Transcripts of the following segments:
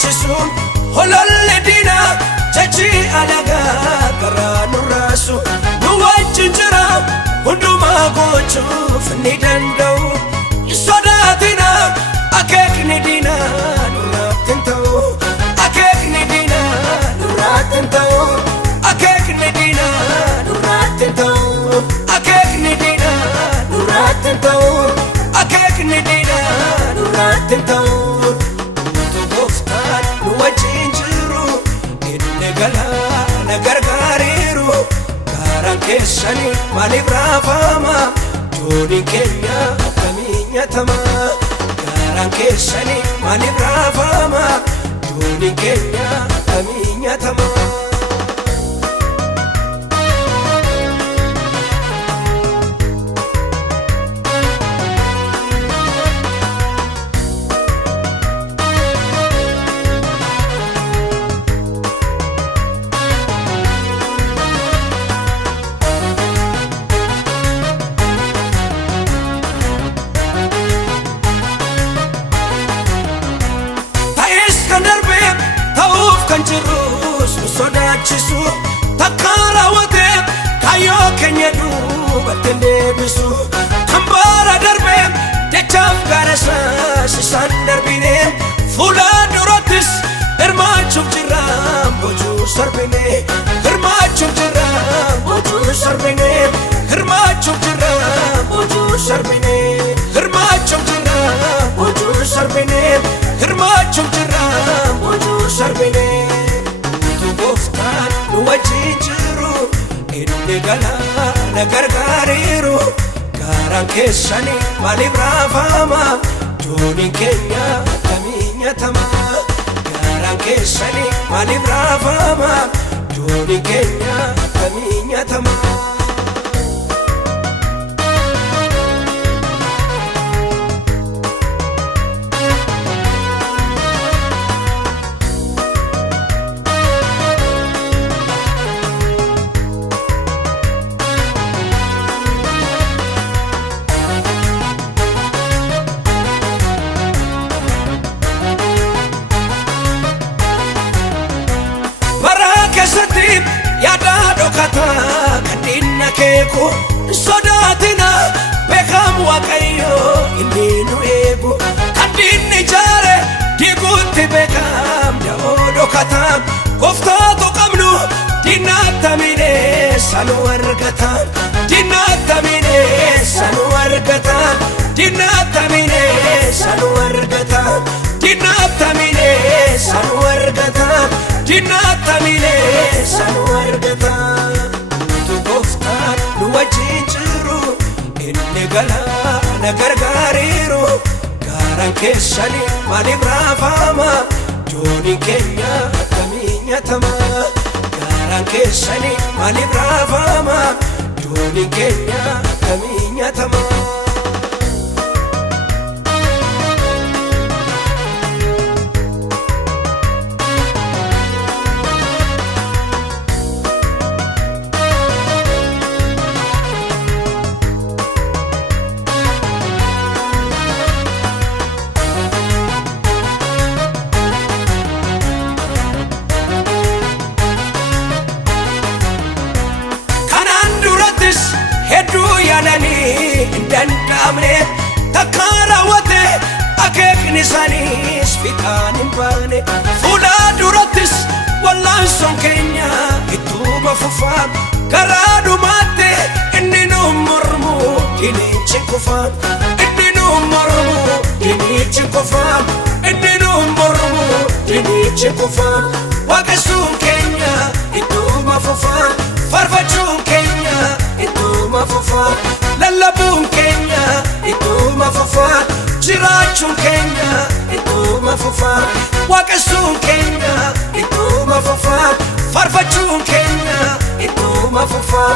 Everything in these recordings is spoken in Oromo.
sodaachisu hololle diina jechi alagaa garaa nu raasu nu wajjin jira hundumaa gochuuf ni danda'u sodaatina akeekni diina nurratti hin ta'u akeekni diina nurratti hin ta'u akeekni diina nurratti hin ta'u akeekni diina nurratti hin ta'u akeekni diina nurratti hin ta'u utuu gooftaan nu wajjin jiru inni galaana gargaareeru gaaraan keessanii maaliif raafama jooniin keenya akkamii nyaatama gaaraan keessanii maaliif raafama jooniin keenya akkamii nyaatama. Kan jirus sodaachisu takka raawwatee kayyoo keenya duubatti deebisu kan bara darbee jechaaf gaarasaas isaan darbine fuula durattis hirmaachuuf jirra boojuu sarbine hirmaachuuf jirra boojuu sarbine hirmaachuuf jirra boojuu sarbine hirmaachuuf jirra boojuu sarbine hirmaachuuf jirra boojuu sarbine. Gooftaan nu wajjin jiru inni galaana gargaareeru gaaraan keessanii maaliif raafama jooniin keenya akkamii nyaatama gaaraan keessanii maaliif raafama jooniin keenya akkamii nyaatama. Yaada dhokataa kan dinna keeku sodaatina beekamu waaqayyo inni nu eegu kan dinni jaare diiguutti beekam da'oo dhokataa gooftaatu qabnu dinnaattamine sanu argata dinnaattamine sanu argata dinnaattamine sanu argata dinnaattamine sanu argata dinnaattamine sanu argata utuu gooftaan nu wajjin jiru inni galaana gargaareeru gaaraan keessanii maaliif raafama jooniin keenya akkamii nyaatama gaaraan keessanii maaliif raafama jooniin keenya akkamii nyaatama. Hedduu yaalanii hin danda'amne takka raawwate akeekni isaaniis fiixaan hin baane fuula durattis wallaansoon keenya ittuma fufaa karaa dhumaatti inni nu mormu dinichi kufaa inni nu mormu dinichi kufaa inni nu mormu dinichi kufaa waaqessuun keenya ittuma fufaa farfachuun keenya ittuma fufaa lallabuun keenya ittuma fufaa jiraachuun keenya ittuma fufaa waaqessuun keenya ittuma fufaa farfachuun keenya ittuma fufaa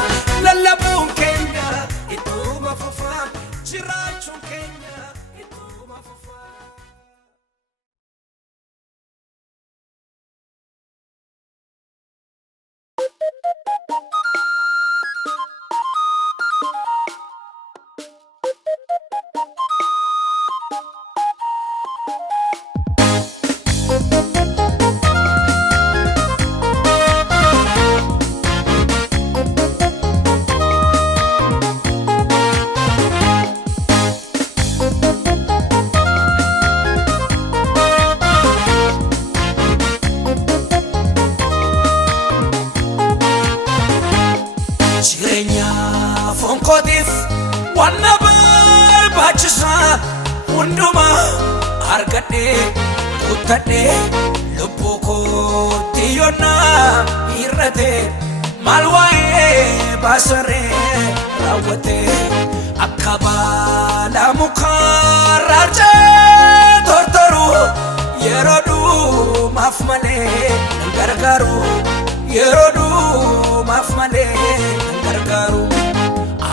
lallabuun keenya ittuma fufaa jiraachuun keenya ittuma fufaa. fonkotif wanna barbachisa hunduma argadhe kuttadhe lubbuu kootti yonna irrate maal waa'ee baasaree raawwate akka baala mukarraa arcee tortoru yeroo dhumaaf malee nan gargaaru yeroo dhumaaf malee nan gargaaru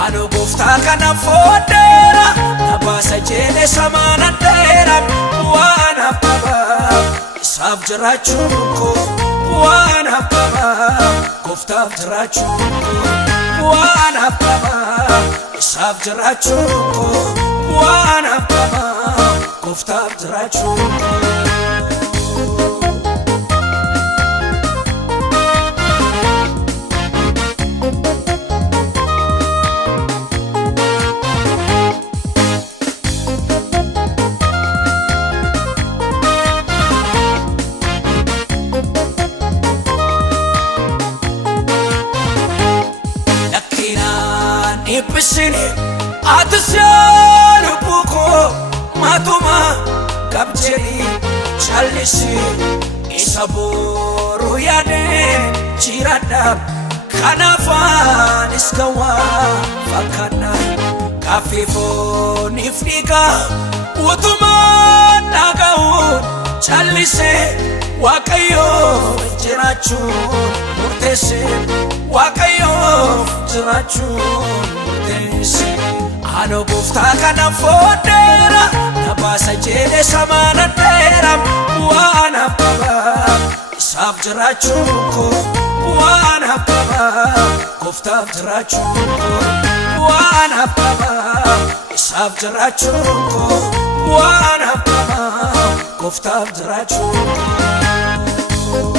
ano gooftaa kana fooddeera na baasa jedhee samaan addeera waan habbabaa isaaf jiraachuun koo waan habbabaa gooftaaf jiraachuun koo waan habbabaa isaaf jiraachuun koo waan habbabaa gooftaaf jiraachuun koo Ippisini atisyaa lubbuu koo matuma qabjeli challisi isa boru yaadee jiraadha kanaafaan iskawaa fakkaadha gaaffii fooniif dhiigaa utumaan dhaga'uun challisee waaqayyoof jiraachuun murteesse waaqayyoof jiraachuun murteesse ano gooftaa kana fooddeera na baasa jedhee samaan addeera waan habbabaa isaaf jiraachuun koo waan habbabaa gooftaaf jiraachuun koo waan habbabaa isaaf jiraachuun koo waan habbabaa gooftaaf jiraachuun koo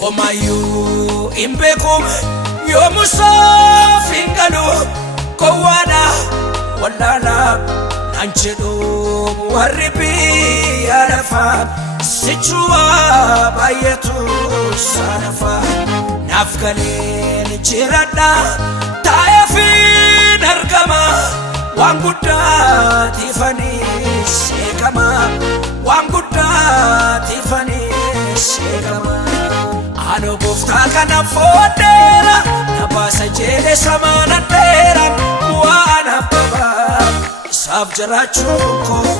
Omayu imbekum yomusa fingalu kowada wallala nanchedo waribi arafa sichua bayetu sarafa nafkalen jirada tayafi nargama wanguda tifani sekama wanguda tifani sekama ano gooftaa kana fooddeera na baasa jedhee samaan addeera waan habbabaa isaaf jiraachuun koo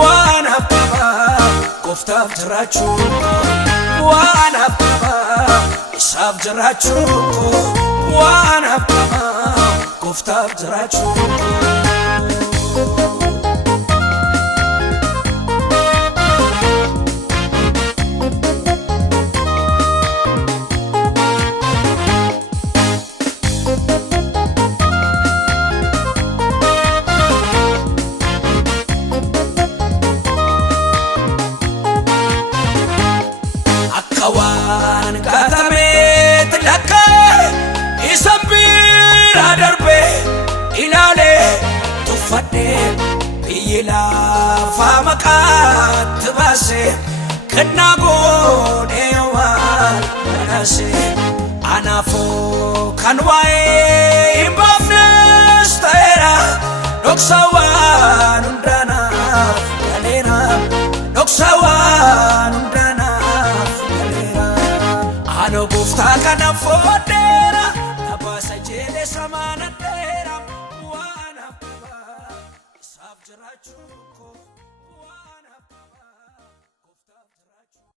waan habbabaa gooftaaf jiraachuun koo waan habbabaa isaaf jiraachuun koo waan habbabaa gooftaaf jiraachuun koo Kawan katamet lakkee isan bira darbe ilaale tuffadhee biyyi lafaa maqaatti baase kennaa godhee waan badhaase anaafoo kan waa'ee hin baafnes ta'eera dhoksa waan hundaanaaf galeera dhoksa waan hundaanaaf ano gooftaa kana fooddeera na baasa jedhee samaan addeera waan habbabaa isaaf jiraachuun koo waan habbabaa gooftaaf jiraachuun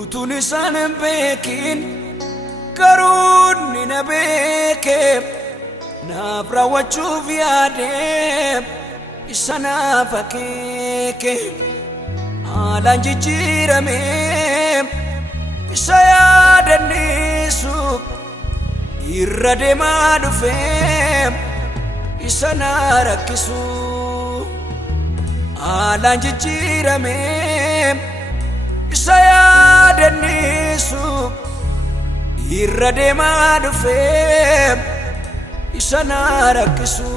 utuun isaan hin beekin garuu ni na beeke naaf raawwachuuf yaadee isana fakkeeke haalaan jijjiirame isa yaadanneessu irra deemaa dhufe isana rakkisu haalaan jijjiirame isa yaadannisu irra deemaa dhufe isana rakkisu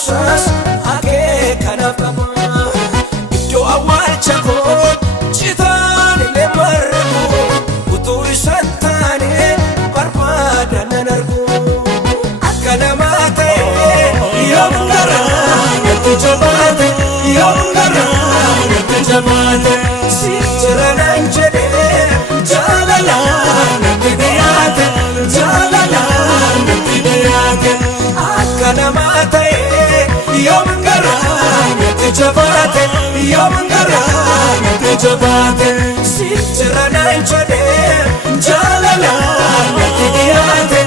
Sas ake kanaf kama iddo awwalcha ko citaan le margu utu isantane barbada nanargu akana mate yongara natti jabate sirana injede jalala natti diyate akana mate Yom garana te jabate sirana injode jalala natti diyate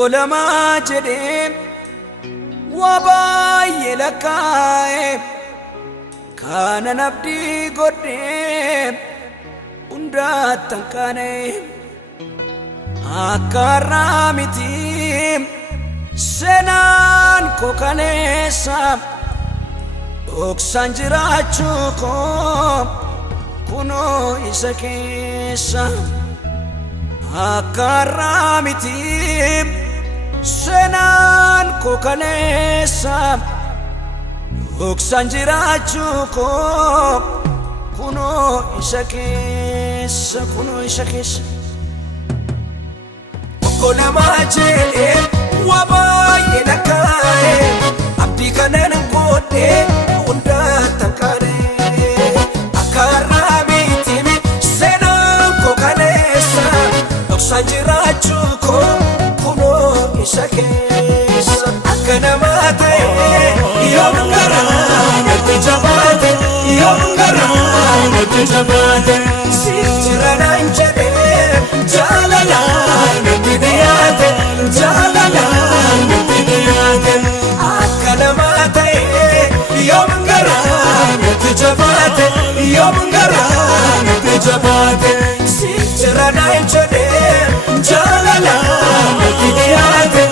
Kolama jedhem wabaye lakae kana nabdi godhem undatan kane akaramiti senan kokanesa oksan jirachu ko kuno isakesa akaramiti senan kokanesa oksan jirachu ko kuno isakesa kolama jedhem wabaye lakae abdi kanan godhe undatan kane akaramiti senan kokanesa oksan jirachu ko kuno isakesa akana mate yongara natti jabate sirana injede jalala natti diyate akana mate yongara natti jabate sirana injede jalala natti diyate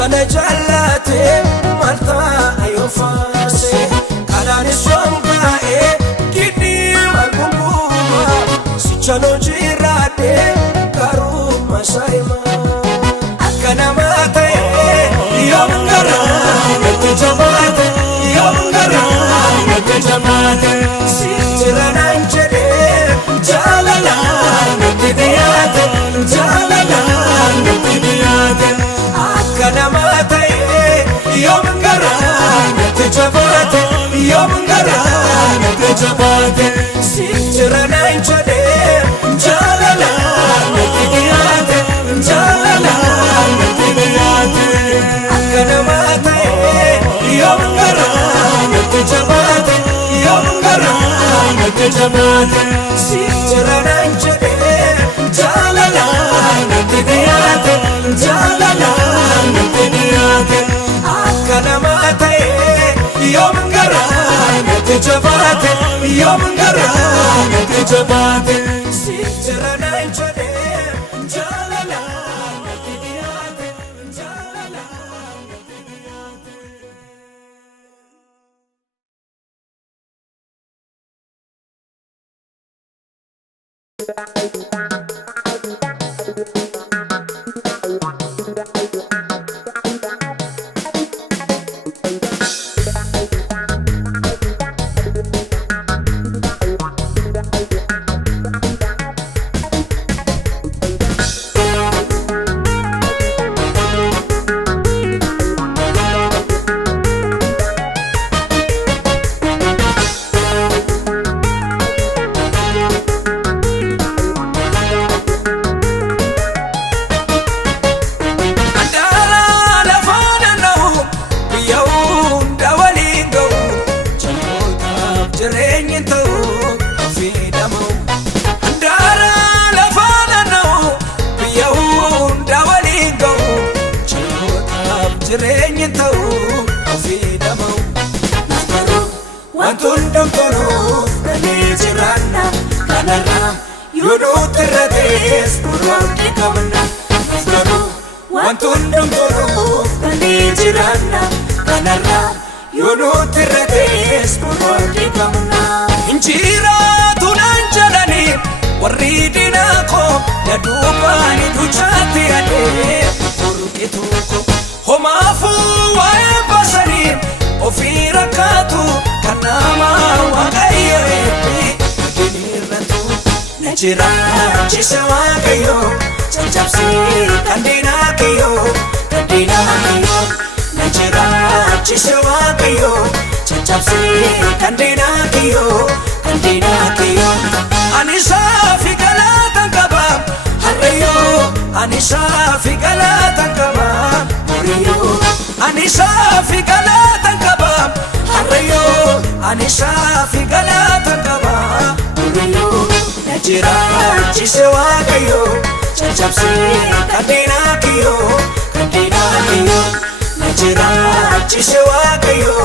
sana jallate malta ayofase kanani somba Shaloo jiraadhee garuu masaayima akka namaa ta'e yoom garaa natti jabaate yoom garaa natti jabaate siif jira naan jedhee jaalalaan natti dhiyaate jaalalaan natti dhiyaate akka namaa ta'e yoom garaa natti jabaate yoom garaa natti jabaate siif jira naan jedhee jaalalaan natti dhiyaate jaalalaan natti dhiyaate akka namaa ta'e yoom garaa natti jabaate yoom garaa natti jabaate siif jira naan jedhee jaalalaan natti dhiyaate jaalalaan natti dhiyaate akka namaa ta'e yoom garaa natti jabaate yoom garaa natti jabaate siif jira naan jedhee jaalalaan natti dhiyaate jaalalaan natti dhiyaate. Jireenyi ta'uu ofii dhama'u garuu wantoonni hundumtuunuuf galee jiraanna kanarraa yoo nuti irra ta'es muraasni qabna garuu wantoonni hundumtuunuuf galee jiraanna kanarraa yoo nuti irra ta'es muraasni qabna. Injiraatu naan jedhanii warri diinaa koo na duubaan duuchaatti adee furqitu koo. Homaafuu waa'ee basanii ofii rakkaatu kan nama waaqayyo eebbi dhageenirratu na jiraachise waaqayyo caccabsee kan diinaa kiyyo na jiraachise waaqayyo caccabsee kan diinaa kiyyo ani saafi galaatan qaba harreeyyoo ani saafi galaatan qaba. Ani saafi galaatan qaba harreeyyoo ani saafi galaatan qaba harreeyyoo na jiraachise waaqayyo caccabsee kan diinaa kiyyo na jiraachise waaqayyo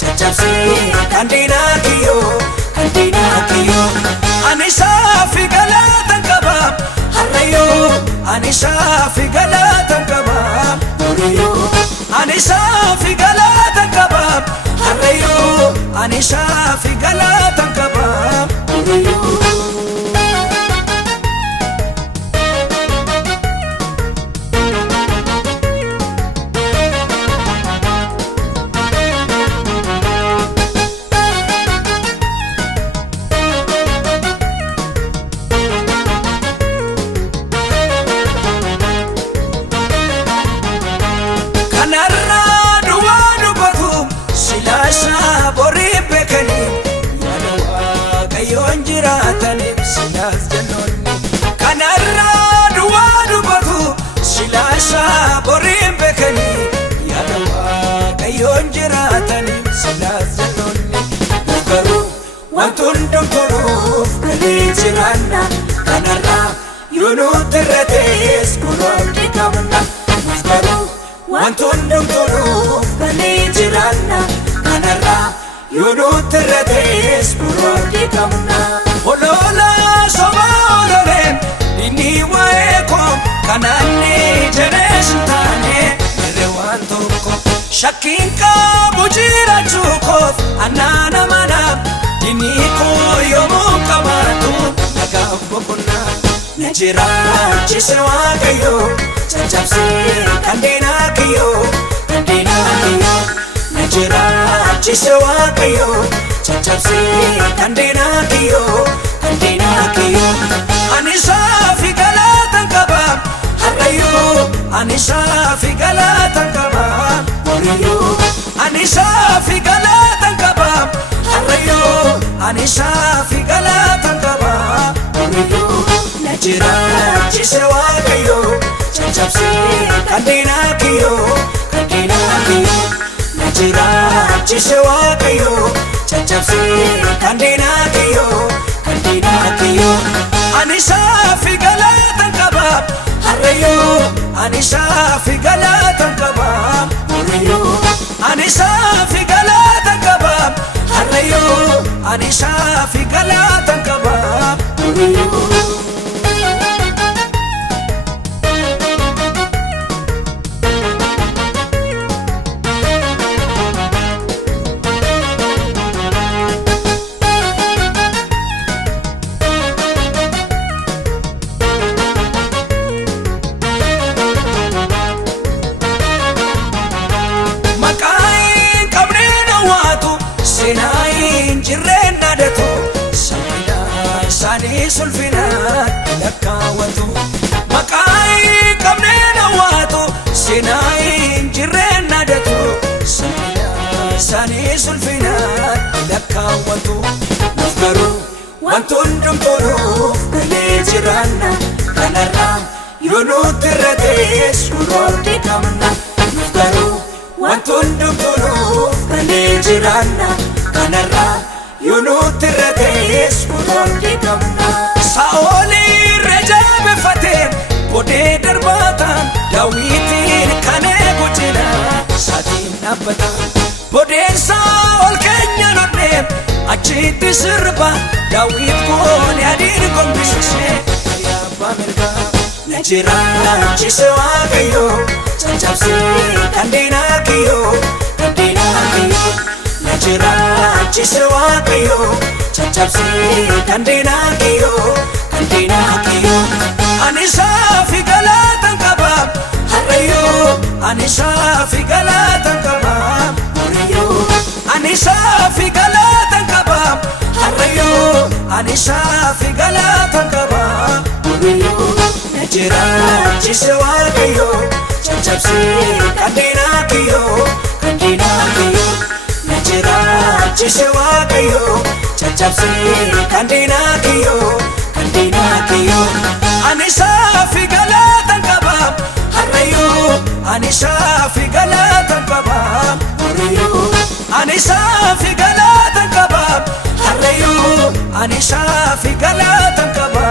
caccabsee kan diinaa kiyyo ani saafi galaatan qaba harreeyyoo ani saafi galaatan qaba. Ani saafi galaatan qaba harreeyyoo ani saafi galaatan qaba harreeyyoo. Wantoonni hundumtuunuuf galee jiraanna kanarraa yoo nuti irra ta'es muraasni qabna garuu wantoonni hundumtuunuuf galee jiraanna kanarraa yoo nuti irra ta'es muraasni qabna. Ololaa sobaa ololeen inni waa'ee koo kanaan jedhee hin taane irree waan tokko shakkiin qabu jiraachuu koof annaa nama naaf inni koo yoomuu qabaatu nagaaf boqonnaa. jiraachise Waaqayyo caccabsee kan diinaa kiyyoo na jiraachise Waaqayyo caccabsee kan diinaa kiyyoo ani saafi galaatan qaba harrayyuu ani saafi galaatan qaba horiyyuu ani saafi galaatan qaba harrayyuu ani saafi galaatan qaba horiyyuu na jiraachise Waaqayyo caccabsee kan diinaa kiyyoo na jiraachise Waaqayyo caccabsee kan diinaa kiyyoo ani saafi galaatan qaba harrayyuu ani saafi galaatan qaba horiyyuu ani saafi galaatan qaba harrayyuu ani saafi galaatan qaba horiyyuu sulfinaan lakkaawwatu maqaa qabnee nawwaatu seenaan jirreen naadatu saanii sulfinaan lakkaawwatu nuuf garuu wanti hundumtuunuuf galee jiraanna kanarraa yoo nutti irra ta'es gurroodhi qabna nuuf garuu wanti hundumtuunuuf galee jiraanna kanarraa yoo nutti irra ta'es gurroodhi qabna Saa'oli rejabeeffatee bodee darbaataan Daawitiin kan eegu jira saatiin dhaabbata bodeen Saa'ol keenya lollee achitti sirba Daawit goone adiin gombisisee abbaa mirgaa na jiraachise Waaqayyo caccabsee kan diinaa kiyyoo na jiraachise Waaqayyo caccabsee kan diinaa kiyyoo ani saafi galaatan qaba harrayyuu ani saafi galaatan qaba horiyyuu ani saafi galaatan qaba harrayyuu ani saafi galaatan qaba horiyyuu na jiraachise Waaqayyo caccabsee kan diinaa kiyyoo na jiraachise Waaqayyo caccabsee kan diinaa kiyyoo ani saafi galaatan qaba harrayyuu ani saafi galaatan qaba horiyyuu ani saafi galaatan qaba harrayyuu ani saafi galaatan qaba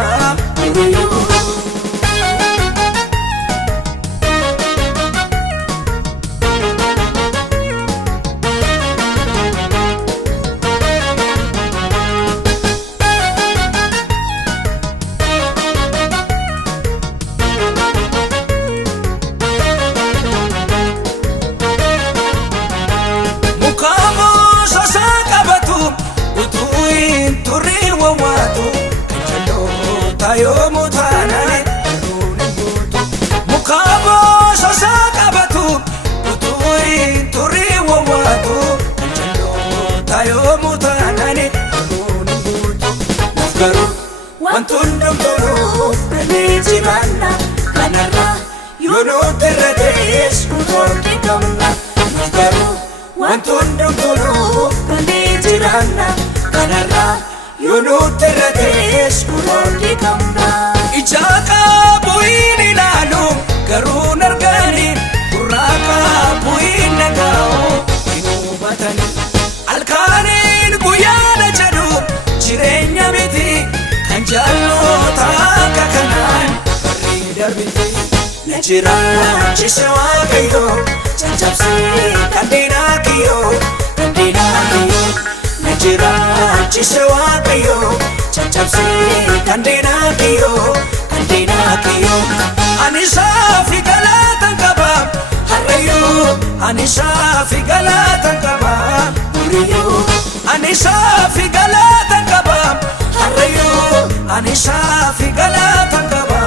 horiyyuu Tayo mutana mukabo sosa kabatu utui turi wawatu tayo mutana ne nafgaru wantundum turu ne jirana kanara yono terades kutorti kamna nafgaru wantundum turu ne jirana kanara yono terades kutorti kamna ijaka buin ilalu garun argani buraka buin nagao inubatan alkanin guyana jadu jirenya miti kanjalo taka kanan bari darbiti najira chisawa kayo cancapsi kandina kiyo najira chisawa kayo cancapsi kandina kiyo anisa fi galatan kaba harrayu anisa fi galatan kaba huriyu anisa fi galatan kaba harrayu anisa fi galatan kaba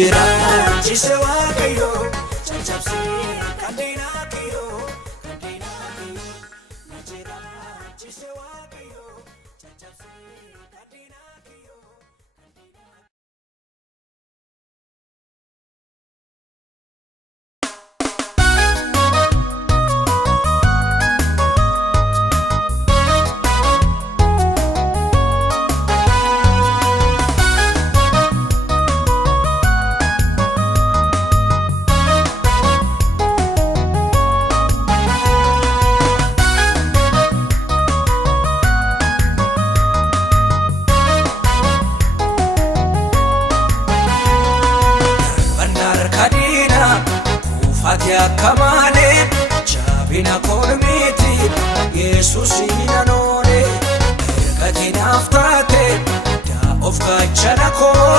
jiraachise Waaqayyo caccabsee kan diinaa kiyyoo na jiraachise Waaqayyo caccabsee kan diinaa kiyyoo. Ati akka malee jabina kolmiiti Yesuus naannoole ergati naaf taate daa of gaachana koo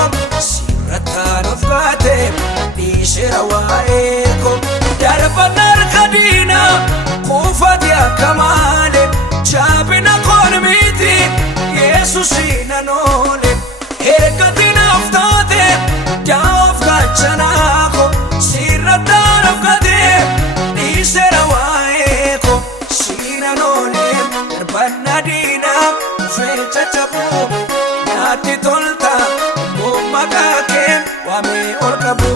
sirrattaan of gaate dhiiseera waa'ee koo darban harka diinaa kuufati akka malee jabina kolmiiti Yesuus naannoole ergati naaf taate daa of gaachana koo sirrattaan of gaate dhiiseera waa'ee koo naannoole darban diinaa dhufee caccabuu naatti tolta maqaa kee waamee ol qabu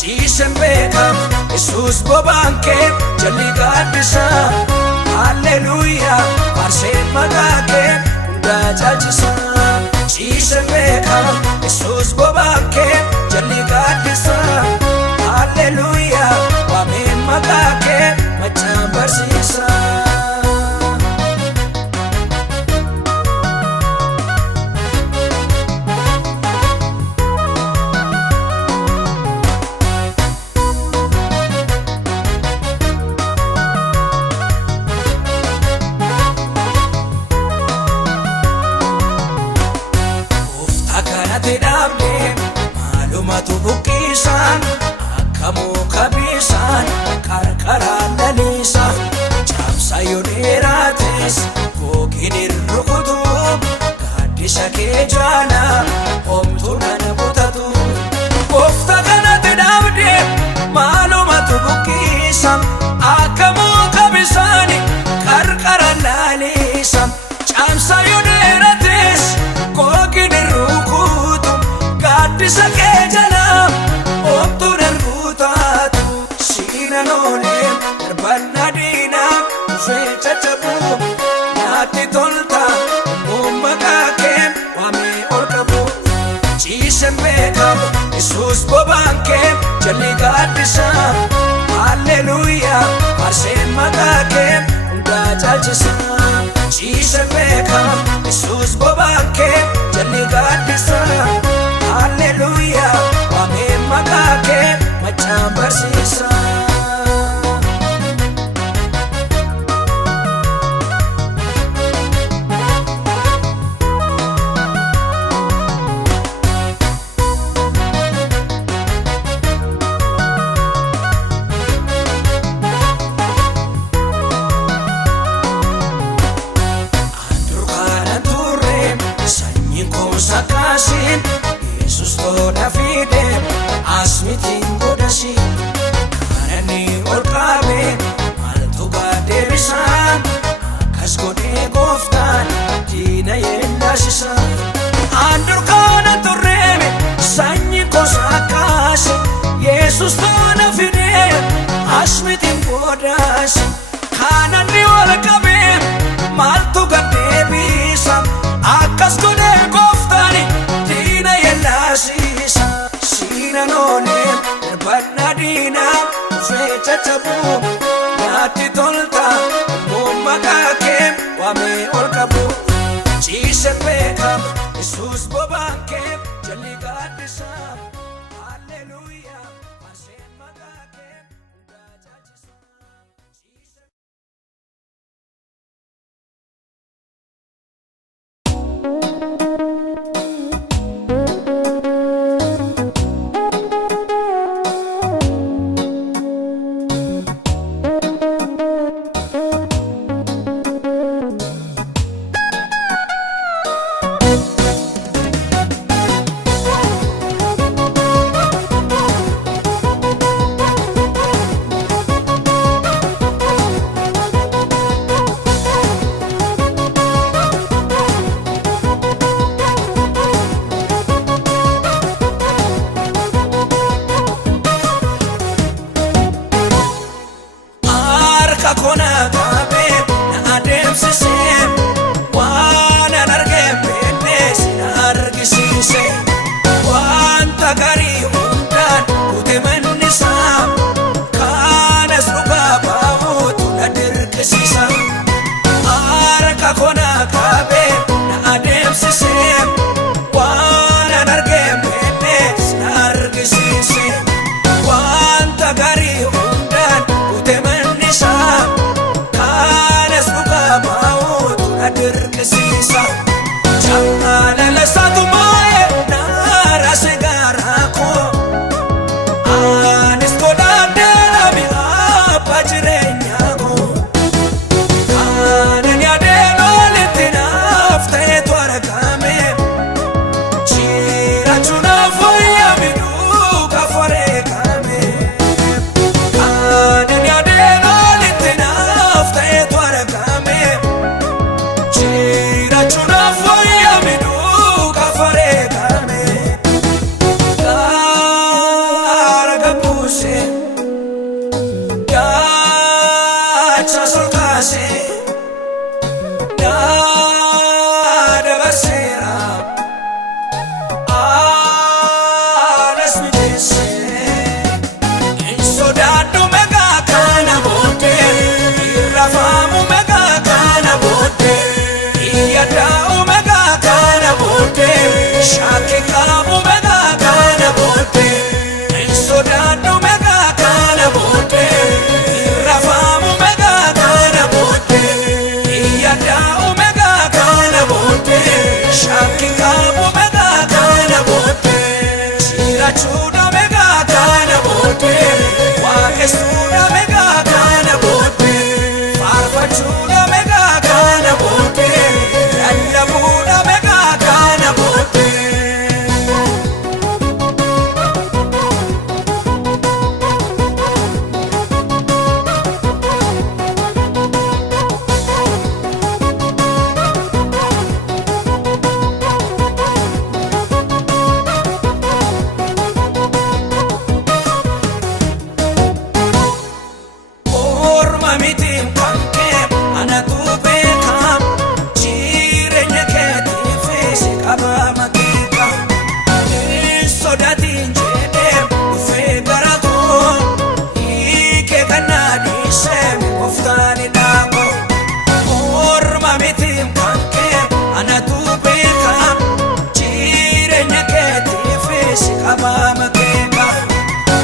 ciisen beekamu Yesuus bobaan kee jalli gaaddisa halleluuyaa faarseen maqaa kee hundaa caalchisa ciisen beekamu Yesuus bobaan kee jalli gaaddisa halleluuyaa waameen maqaa kee machaan barsiisa. Maalumatu buqqisaan akkamuu kabiisaan qarqaraan laliisaan caamsa yoo dheeraates googiin irrukutu gaaddisa kee jaala homtuu nana butatu gooftaa kanatti dhaabde maalumatu buqqisaan akkamuu kabiisaan qarqaraan laliisaan caamsa yoo dheerates googiin irrukutu gaaddisa kee jala homtuu darbutaatu naannoole darban diinaa dhufee caccabuu naatti tolta maqaa kee waamee ol qabu ciisen beekamu Yesuus bobaan kee jalli gaaddisa halleluuyaa faarseen maqaa kee hundaa caalchisa ciisen beekamu Yesuus bobaan kee jalli gaaddisa halleluuyaa waameen maqaa kee machaan barsiisa. Andurkaana turre sanyiin koomsa kaasiin Yesuus tola fide asmitiin godhasi kanani ol qabe maaltu deebisaan akkas godhee gooftaan diina yellaasisa andurkaana turreeme sanyi kosa kaase Yesuus tola fide asmitiin godhasi kanani ol qabe maaltu deebisaan akkas godhee gooftaan yellaasisa naannoole darban diinaa dhufee caccabuu naatti tolta maqaa kee waamee ol qabu ciisen beekamu Yesuus bobaan kee jalli gaaddisa halleluuyaa faarseen maqaa kee hundaa caalchisa. dabarseera anas mijeesse hin sodaadhu megaa kana booddee hin rafaamu megaa kana booddee hin yaaddaa'u megaa kana booddee shakkii qabu megaa kana booddee hin sodaadhu megaa kana booddee hin rafaamu megaa kana booddee hin yaaddaa'u megaa kana booddee shakkii qabu megaa kana booddee jirachuudha megaa kana booddee waaqessuudha megaa kana booddee faarfachuudha megaa kana booddee lallabuudha megaa kana booddee. Orma mitiin kan kee anatu beekaa jireenya keetiifis qabama keeka hin sodaatin jedhee dhufee gara koo hiikee kannaa dhiisee qoftaan dhaaqo. Orma mitiin kan kee anatu beekaa jireenya keetiifis qabama keeka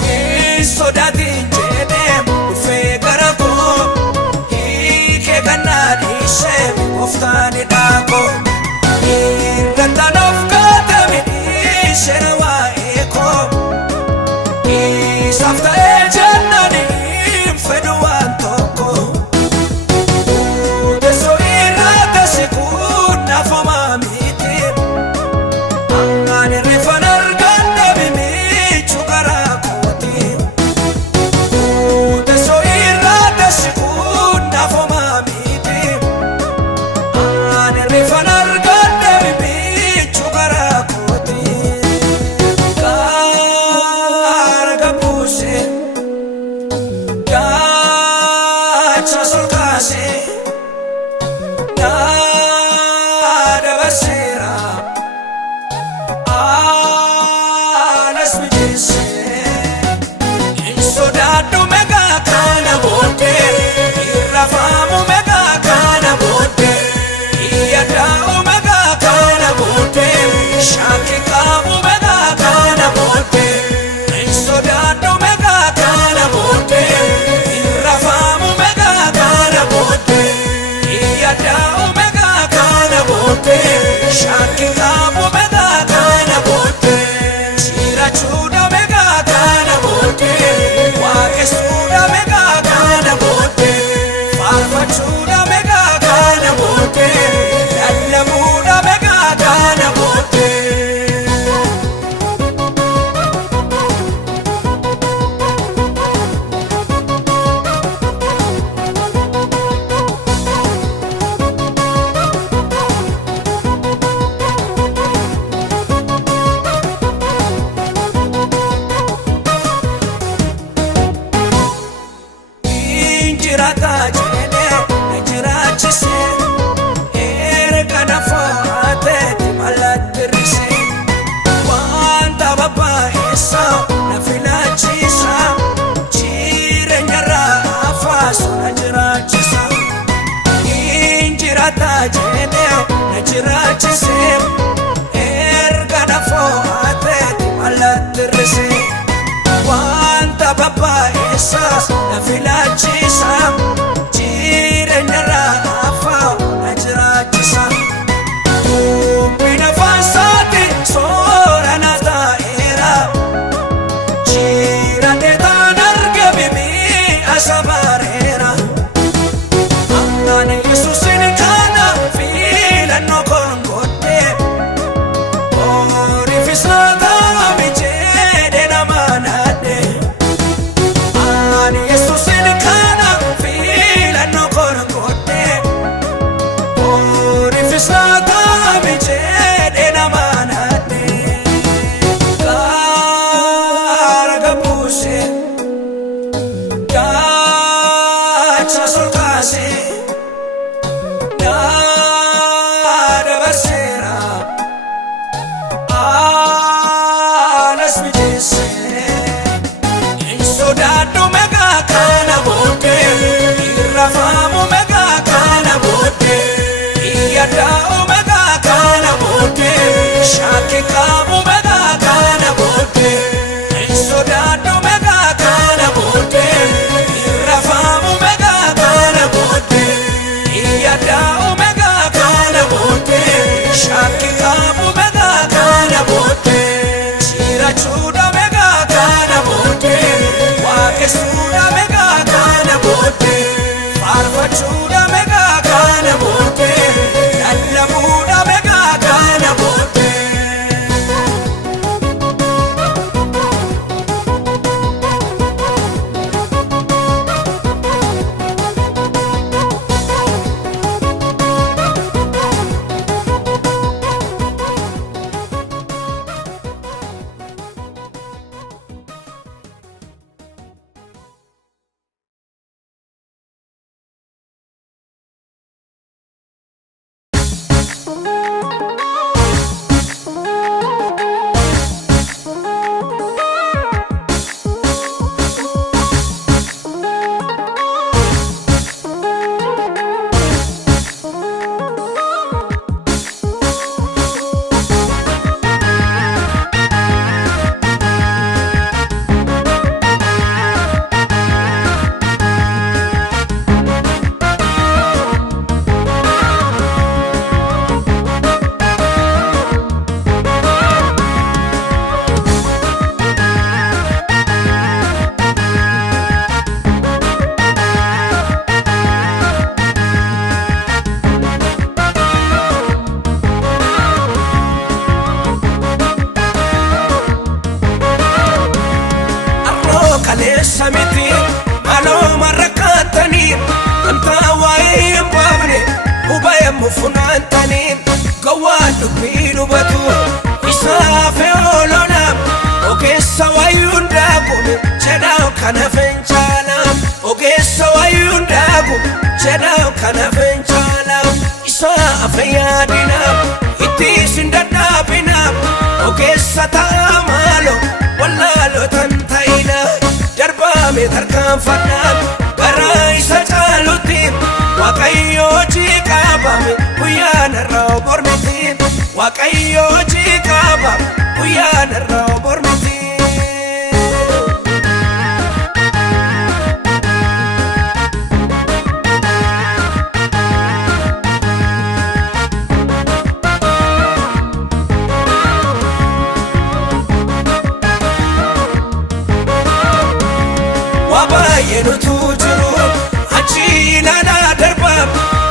hin sodaatin jedhee dhufee gara koo hiikee kannaa dhiisee qoftaan dhaaqo. Irrattaan of kaatame dhiisee waa'ee koo isaaf ta'ee jennaan hin fedhu waan tokko. Teessoo irraa tase kun nafumaa miti ani rifan argadhe mimichuu garaa kooti. Teessoo irraa tase kun nafumaa miti ani rifan argadhe mimichuu garaa kooti. Gaara gabuuse gaacha solkaase naa dabarseera anas mijeesse hin sodaadhu megaa kana booddee hin rafaamu megaa kana booddee hin yaaddaa'u megaa kana booddee shakkii qabu megaa kana booddee hin sodaadhu megaa kana booddee hin rafaamu megaa kana booddee hin yaaddaa'u megaa kana booddee shakkii qabu megaa kana booddee jirachuudha megaa kana booddee waaqessuudha megaa kana booddee faarfachuudha megaa kana booddee lallabuudha megaa kana booddee. Jirachuudha meeqa kana booddee lallabuudha meeqa kana booddee. Kaleessa miti maaloo marrakkatanii amtaa waa'ee hin baafne hubee mufunaantanii gowwaan dubbii dhubatu isaa fe oolona ogeessa wayyuun daakume jedhaa kana fenchaala ogeessa wayyuun daakume jedhaa kana fenchaala isaa afe yaadina ittiis hin dadhaabina ogeessa ta'a maaloo wallaalotan ta'ina darbame tarkaanfadhaan garaa isa caalutti Waaqayyo hojii qabame guyyaan irraa bormiti Waaqayyo hojii qabame guyyaan irraa bormiti. Wabayenutu jiru achi ilaalaa darba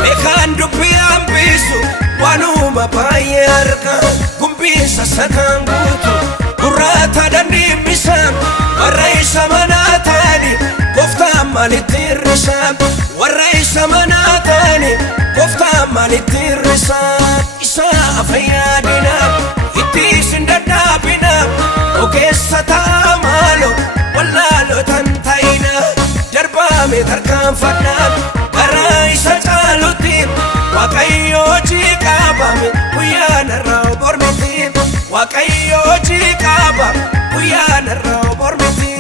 beekaan dubbii hambisu waanuma baay'ee arga gumbiinsa sakaan guutu gurraata dandeemmisaan warra isa manaa ta'ani gooftaan maalitti hir'isaan warra isa manaa ta'ani gooftaan maalitti hir'isaan isaa afe yaadina ittiis hin dadhaabina ogeessa ta'a maaloo wallaalotan ta'ina darbame tarkaanfadhaan garaa isa caalutti Waaqayyo hojii qabame guyyaan irraa bormiti Waaqayyo hojii qabame guyyaan irraa bormiti.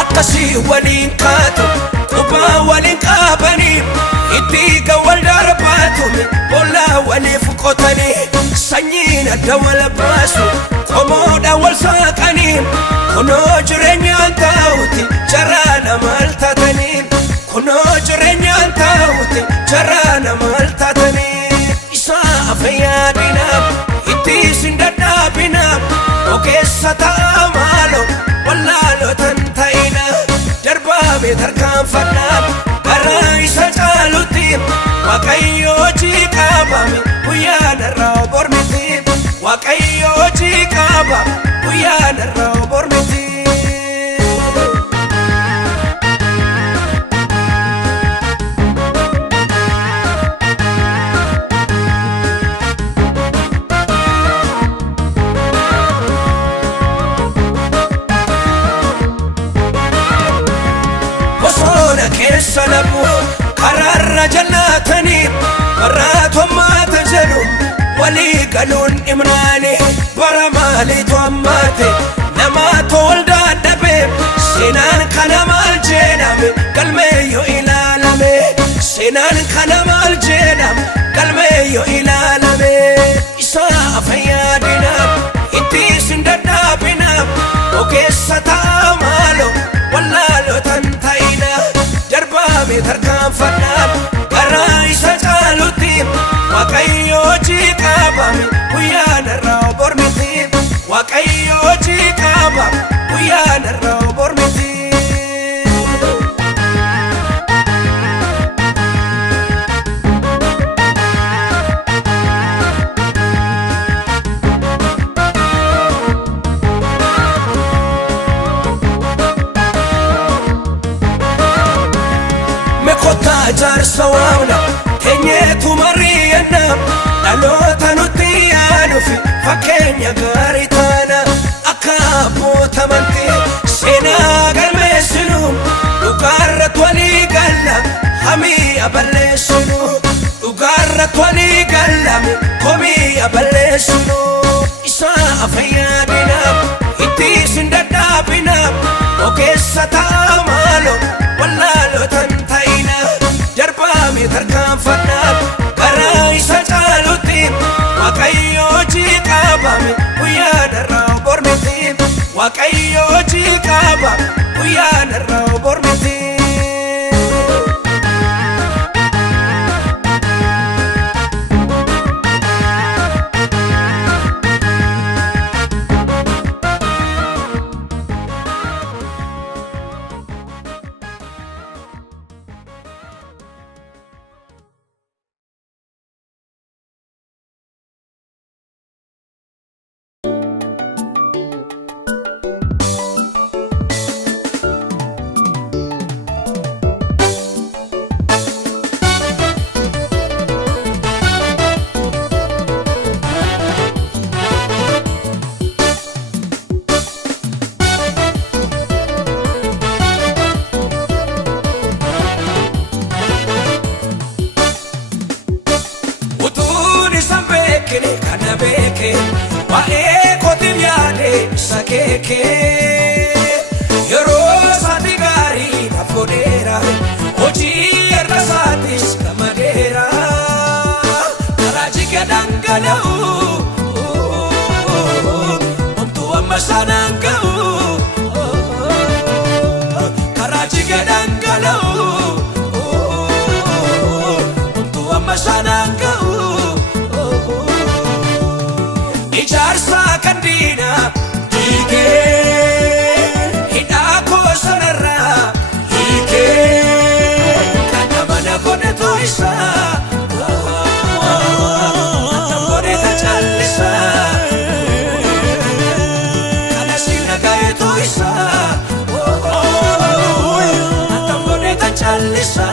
Akkasii waliin kaatu qubaa waliin qabanii ittiiga wal darbaatume bollaa waliif qotanii sanyiin adda wal baasu qomoodha wal saaqanii kunoo jireenyaan taa'uti jaraa nama altatanii kunoo jireenyaan taa'uti jaraa nama altatanii isaa afe yaadinaaf ittiis hin dadhaabinaaf ogeessa ta'a maaloo wallaalotan ta'ina darbame tarkaanfadhaan garaa isa caalutti Waaqayyo hojii qabame guyyaan irraa bormiti Waaqayyo hojii qabame guyyaan irraa bormiti. Keessa labu karaarra jallaatanii barraatummaata jedhu walii galuun dhimnaani bara maaliitu ammaate namaatu wal dadhabe seenaan kana maal jedhame galmeeyyo ilaalame seenaan kana maal jedhame galmeeyyo ilaalame isaa afe yaadinaaf ittiis hin dadhaabinaaf ogeessa ta'a maaloo wallaalotan ta'ina Waaqayyo hojii qabame guyyaan irraa bor miti. Waaqayyo hojii qabame guyyaan irraa bor miti. Jaarsa waamna keenyeetu mari'anna dhaloota nutti yaaduuf fakkeenya gaarii taana akka abboota amantii seenaa galmeessinu dhugaarratti walii galla hamii aballeessinu dhugaarratti walii galla komii aballeessinu isaa fayyadinaaf ittis hin dadhaabinaaf ogeessa ta'a maaloo wallaalootan ta'ina darbame tarkaanfannaaf karaa isa caalutti Waaqayyo hojii qabame guyyaan irraa bor miti. Waaqayyo hojii qabame guyyaan irraa bor miti. Kana beeke waa'ee kootiif yaade isa keeke yeroo isaati gaarii naaf godheera hojii irra isaatis gammadeera karaa jige dhangala'u homtuu amma sanaan ga'u karaa jige dhangala'u homtuu amma sanaan ga'u ijaarsa kan diina hiikee hidhaa koo sanarraa hiikee kan nama na godhe too'isa akka godhe ta callisa kan asiin naga'e too'isa akka godhe ta callisa.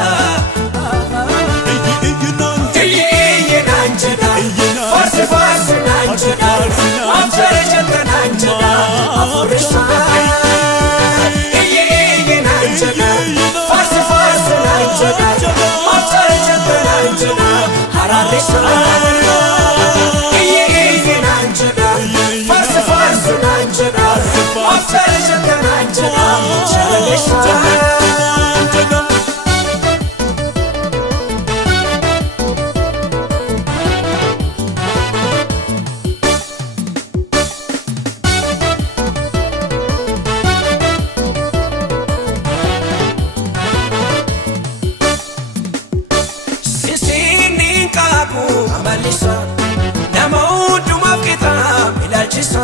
Nama hundumaaf kitaab ilaalchisa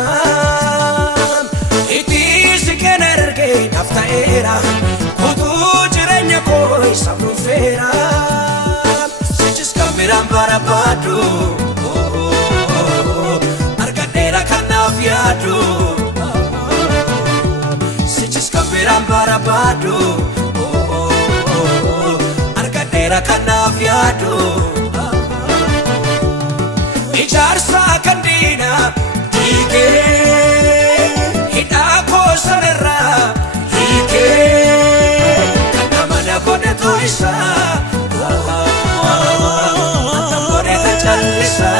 itti si kenna ergee naaf ta'eera kutuu jireenya koo isaaf dhufeera sichis kan biraan barbaadu argadheera kan naaf yaadu sichis kan biraan barbaadu argadheera kan naaf yaadu. Ijaarsa kan diina hiikee hidhaa koo sanarraa hiikee kan nama na godhe too'isa akka godhe ta callisa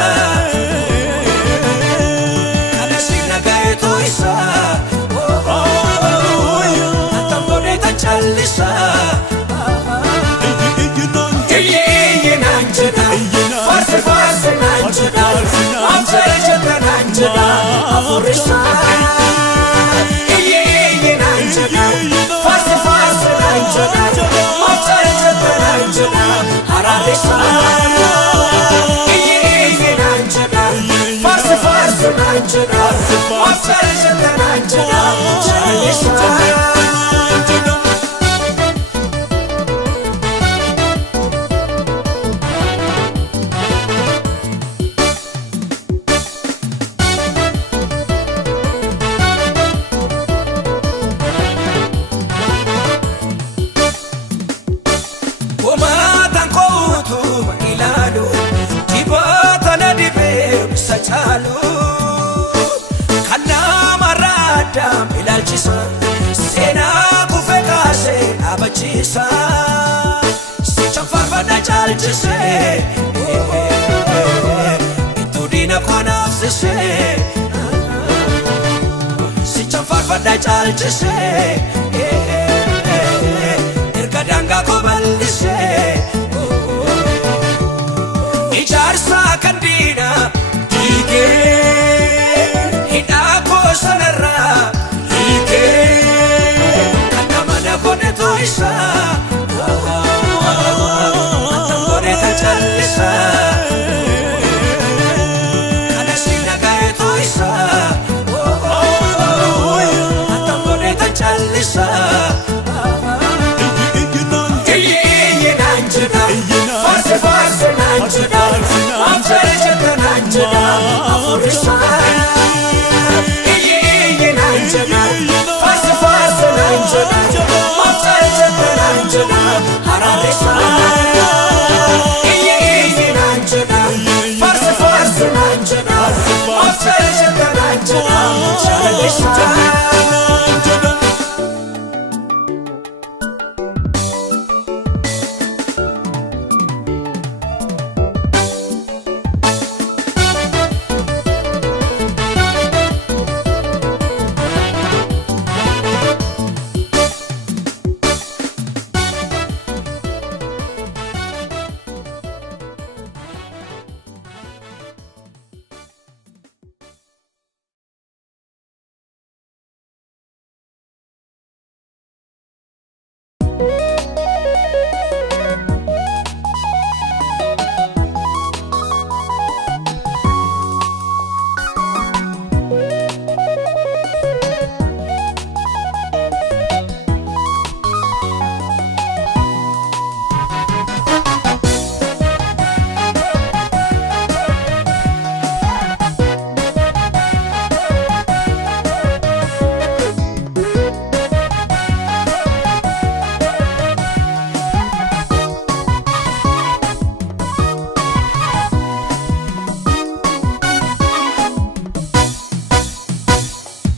kan asiin naga'e too'isa akka godhe ta callisa. Harare Anjana, Jalisa. Komatan kootu ilaalu, dibata na dibee bisa caalu. Namarraadhaan ilaalchisa, seenaa kufe kaasee dhaabachiisa. Sicha faarfadhaa caalchisee, ittuu diina koo naafsisee. Sicha faarfadhaa caalchisee, erga daangaa koo bal'isee. Ijaarsa kan diinaa diigee. Sanarra ike kanamana kone toisa atambore ta chalisa kanasina gae toisa atambore ta chalisa nanjana farse farse nanjana amsare cheta nanjana afurisa Farsa farsa nanjana, mafsal chata nanjana, haradesa. Iye nanjana, farsa farsa nanjana, mafsal chata nanjana, haradesa.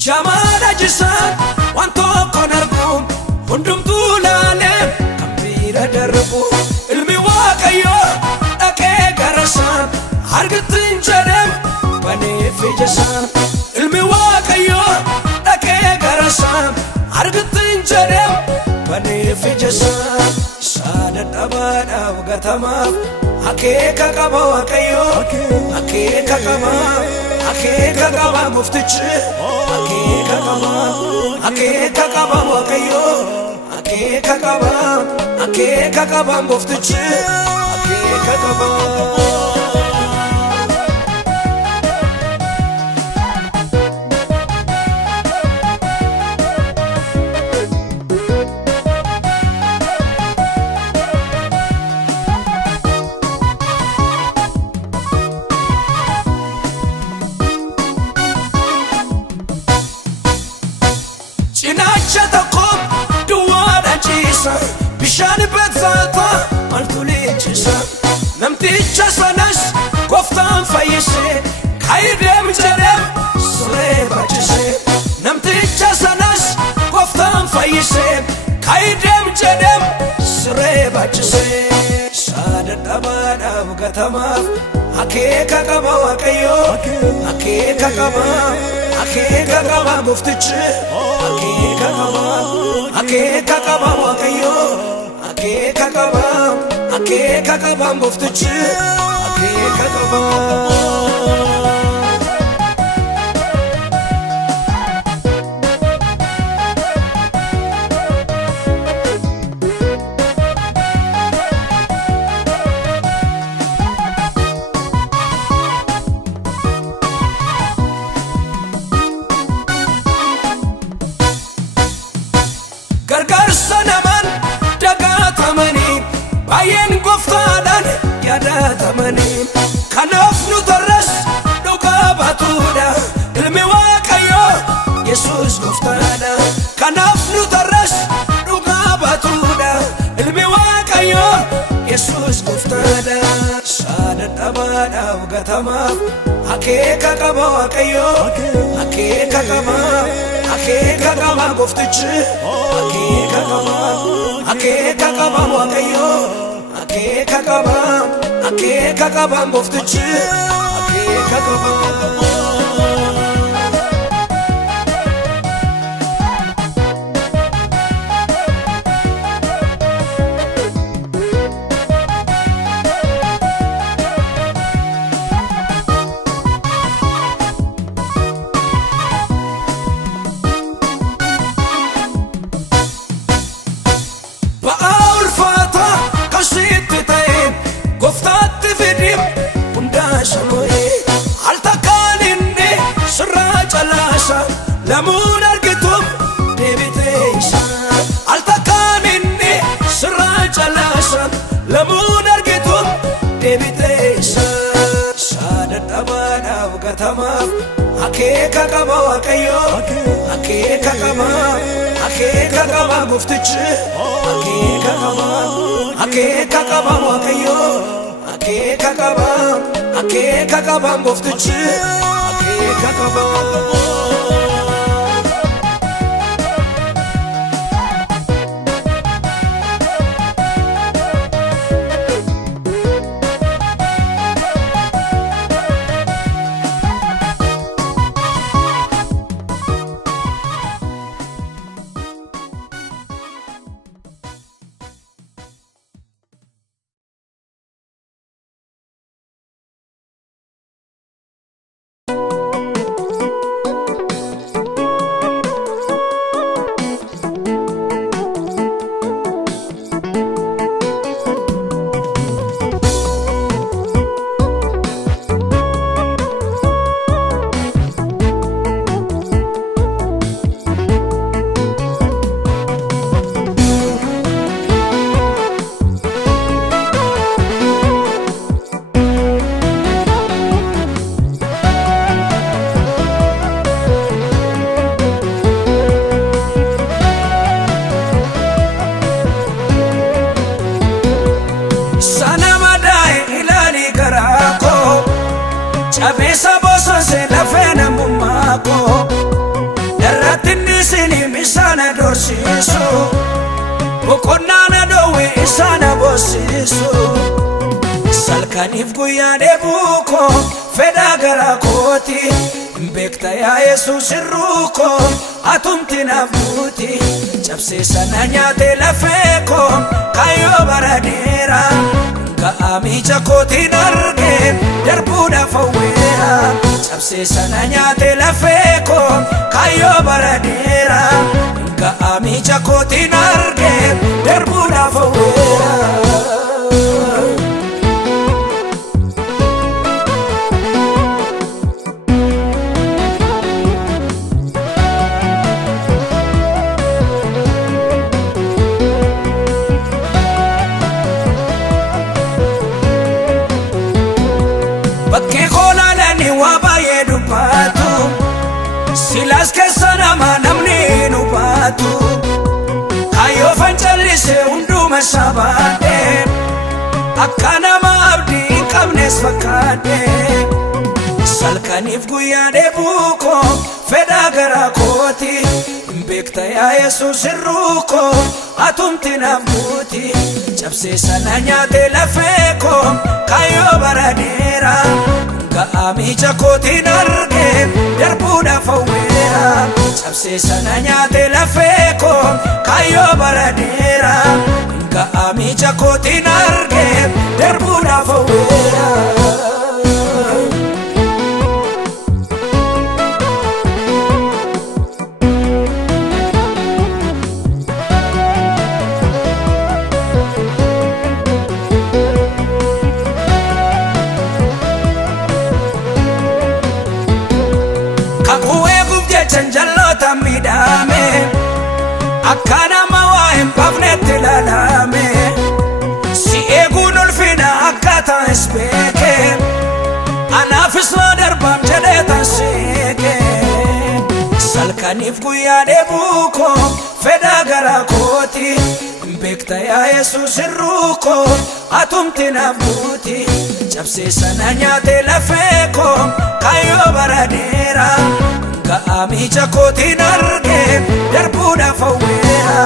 Jamana jisan wanto konarbu hundum tulale kambira darbu ilmi waqayyo dhaqe garasan hargatin jedhem bane fijasan ilmi waqayyo dhaqe garasan hargatin jedhem bane fijasan sada dabada gatama akeeka qaba waqayyo akeeka qaba muftichi akeeka qaba waqayyo akeeka qaba muftichi akeeka qaba. Bishaan beekfata maaltu leenjisa namticha sanas gooftaan fayyise kaayidem jedhem siree baachise namticha sanas gooftaan fayyise kaayidem jedhem siree baachise saada dhabaadhaaf gatamaaf akeeka qaba waqayyo akeeka qaba muftichi akeeka qaba waqayyo akeeka qaba muftichi akeeka qaba. dadhabaadhaaf gatamaaf akeeka qaba Waaqayyo akeeka qaba Gooftichi akeeka qaba Waaqayyo akeeka qaba Gooftichi akeeka qaba. Lamun argitum deebiteesha altakaninni sirraa calaasha lamun argitum deebiteesha dadhabaadhaaf gatamaaf akeeka qaba Waaqayyo akeeka qaba Gooftichi akeeka qaba Waaqayyo akeeka qaba Gooftichi akeeka qaba. Abesa boso se la fena mumako Darratini sini misana dorsiso Bokonana dowe isana bosiso Salkanif guyane buko feda gara koti Bekta ya Jesus ruko atumti nafuti Chapse sana nyate la feko kayo baradera Amicha koti narge darbuda fawera Chapse sana nyate la feko kayo baradera Amicha koti narge darbuda fawera Silas ke sana manamni nubatu Kayo fanchalise unduma sabade Akkana maabdi qabnes fakkaade Salkanif guyyane buko feda gara koti Bekta ya Jesus ruko atumti nafuti Chapse sana nyate la feko kayo baradera Amicha koti narge darbuda fawera Chapse sana nyate la feko kayo baradera Amicha koti narge darbuda fawera Chanjalota midame Akkana mawahin pafnetti lalame Si eeguun ulfina akkata isbeeke Anaafis loo darbam jedheetan seeke Salkanif guyyaane buuko feda gara kooti Beekta yaa Yesuus hir'uu koo atumti nafuuti cabsee sana nyaatee lafee koo kaayyoo bara dheeraa ga'aa miija kootiin argee darbuudhaaf hawweera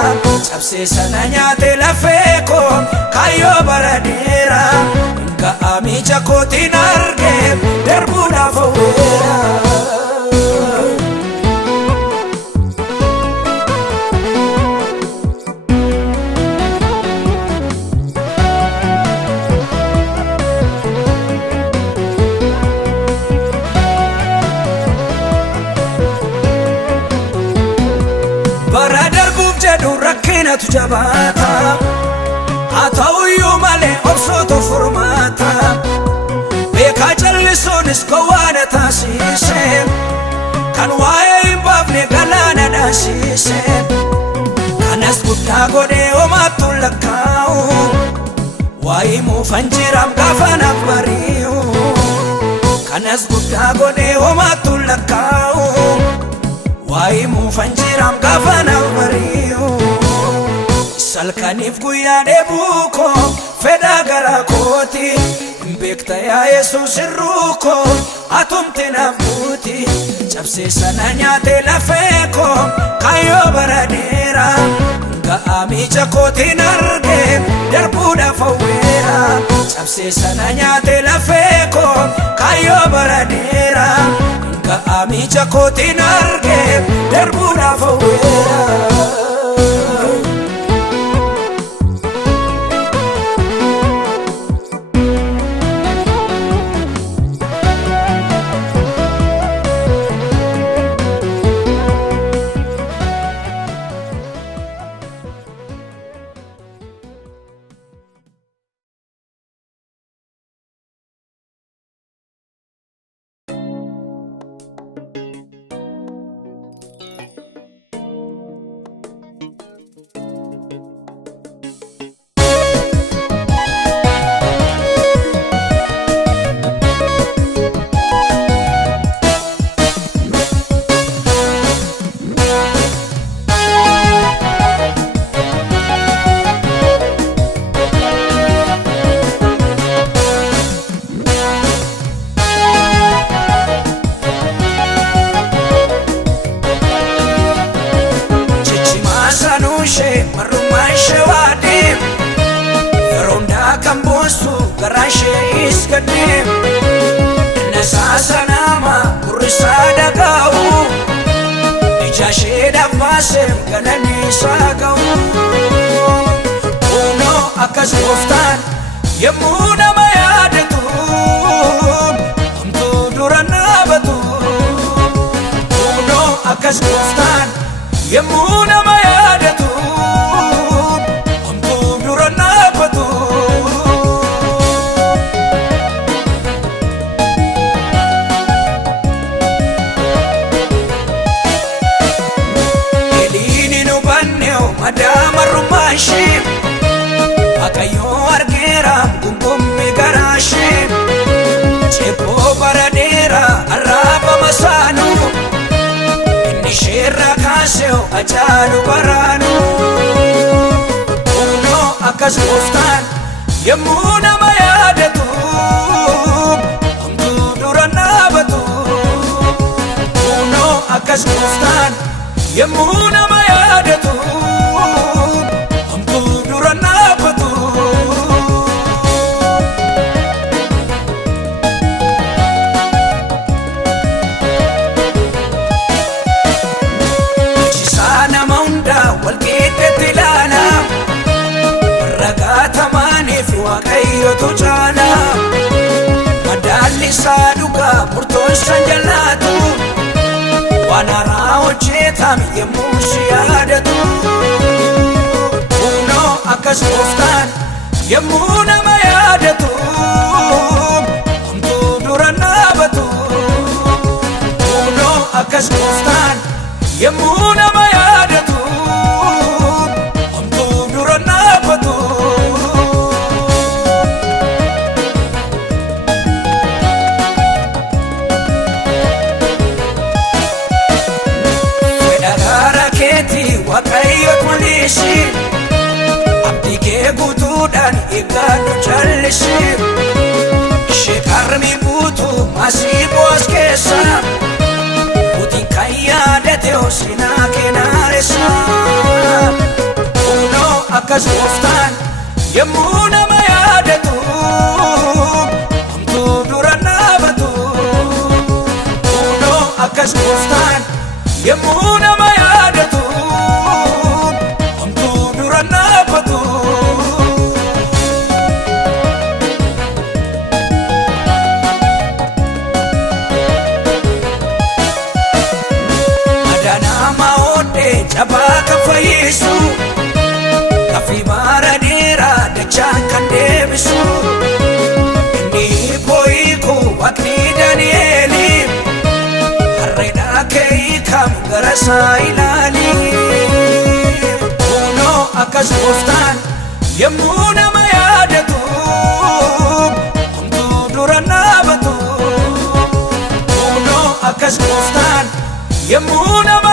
cabsee sana nyaatee lafee koo kaayyoo bara dheeraa ga'aa miija kootiin argee darbuudhaaf hawweera. Bara darbuuf jedhu rakkinatu jabaata haa ta'uyyuu malee obsootu furmaata beekaa jallisuunis gowwaadha taasise kan waa'ee hin baafne galaana dhaasise kanas guddaa godhee homaattu lakkaa'u waa'ee muufan jiraam gaafa naaf bari'u kanas guddaa godhee homaattu lakkaa'u waa'ee muufan jiraam gaafa naaf bari'u salkaniif guyyaa dheebuu koo fedhaa garaa kooti beekta yaa Yesuus hir'uu koo atumti nafuuti cabsee sana nyaatee lafee koo kaayyoo bara dheeraa ga'aa miija kootiin argee darbuudhaaf hawweera cabsee sana nyaatee lafee koo kaayyoo bara dheeraa ga'aa miija kootiin argee darbuudhaaf hawweera. Marummaan shawaadee yeroon daakan boostu garaan ishee isgadee nasaasa nama gurrisaa dhaga'u ija isheedhaaf baasee galanni isaa ga'u kunoo akkas gooftaan yemmuu nama yaadatu homtuu dura dhaabatu kunoo akkas gooftaan yemmuu nama yaadatu Waaqayyoo argeera gungumme garaa ishee ceephoo bara dheeraa arraabama saanu inni isheerraa kaasee ajaa'ilu baraanu kunoo akkas gooftaan yemmuu nama yaadatu homtuu dura dhaabatu kunoo akkas gooftaan yemmuu nama yaadatu homtuu dura dhaabatu. Eegsisaa nama hundaa walqixxeetti ilaala ragaa tamaaniif Waaqayyotu caala madaalli isaa dhugaa murtoon san jallaatu waan haaraa hojjetame yemmuu si yaadatu kunoo akkas gooftaan yemmuu nama yaadatu homtuu dura dhaabatu kunoo akkas gooftaan yemmuu nama yaadatu homtuu dura dhaabatu. Waaqayyo kulishi abjuudhaan eeggadhu jallisii ishee qarmii guutuu masii boos keessa utiin kan yaadate hosinaa keenaaressa kunoo akkas gooftaan yemmuu nama yaadatu homtuu dura dhaabatu kunoo akkas gooftaan yemmuu nama yaadatu homtuu dura dhaabatu adanama oodhee jabaa kan fayyisu kafii bara dheeraa dachaan kan deebisu inni hiikoo waaqni Daani'eeli harreedhaa kee kam gara isaa ilaali kunoo akkas gooftaan yemmuu nama yaadatu homtuu dura dhaabatu kunoo akkas gooftaan yemmuu nama